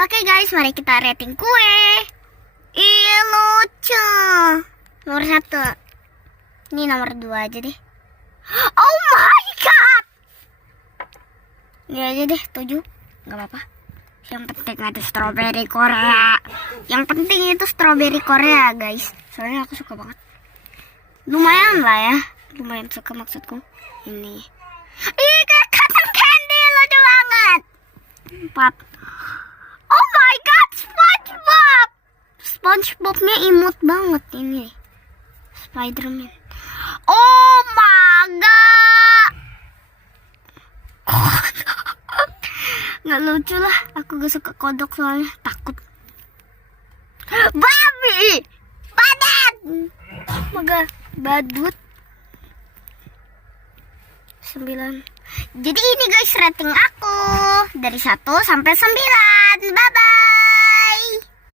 Oke guys, mari kita rating kue. Ih, lucu. Nomor 1. Ini nomor 2 aja deh. Oh my god. Ini aja deh 7. Gak apa-apa. Yang penting ada strawberry Korea. Yang penting itu strawberry Korea guys. Soalnya aku suka banget. Lumayan lah ya. Lumayan suka maksudku. Ini. Ih, kayak cotton candy, lucu banget. 4. Oh my god, SpongeBob. SpongeBobnya imut banget ini. Spiderman. Oh my god. Nggak lucu lah. Aku gak suka kodok soalnya takut. Babi. Badan. Moga badut. 9. Jadi ini guys rating aku dari 1 sampai 9. Bye bye.